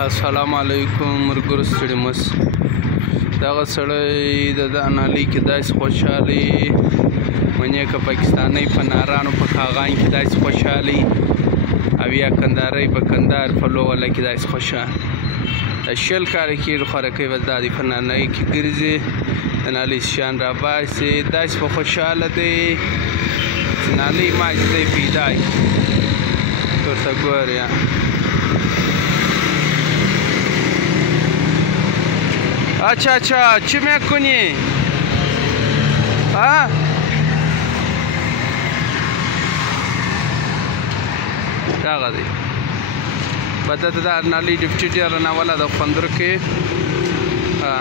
السلام علیکم مرګرو ستړي مس دغه سړی د انالۍ کې داسې خوشحالي ونې که پاکستانۍ په نارانو په کاغان کې داسې خوشحالي او یا کندارۍ په کندار په لوله کې داسې خوشحال شل کاله کې خوراکۍ بس دا دی په نانۍ کې ګرځي د نالۍ شیان راباسي داسې په خوشحاله دی چې نالۍ ماچ دی پیدا یي ورته ګورې अच्छा अच्छा अच्छी मैं कुनी हाँ क्या करी बता था नाली डिप्टी डी रना वाला द 15 के हाँ